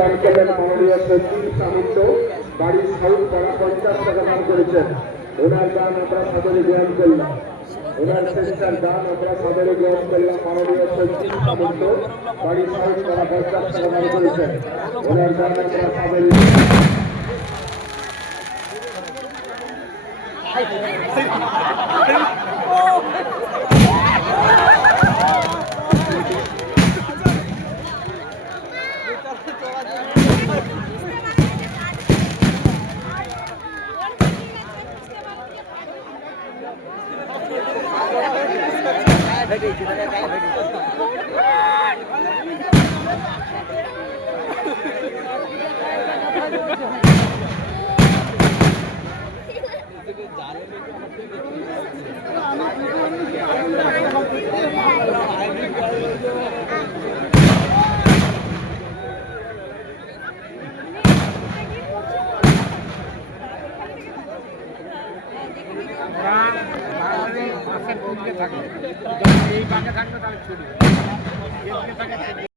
দান করলেন মাননীয় সচিব সামন্ত বাড়ি সাউথ পাড়া 50 টাকা দান করেছেন। ওনার দান আমরা সাদরে গ্রহণ করলাম। ওনার চেষ্টার দান আমরা সাদরে গ্রহণ করলাম। মাননীয় সচিব সামন্ত বাড়ি সাউথ পাড়া 50 টাকা দান করেছেন। ওনার দান আমরা সাদরে এই বাঁকে থাকবে তাহলে ছুটি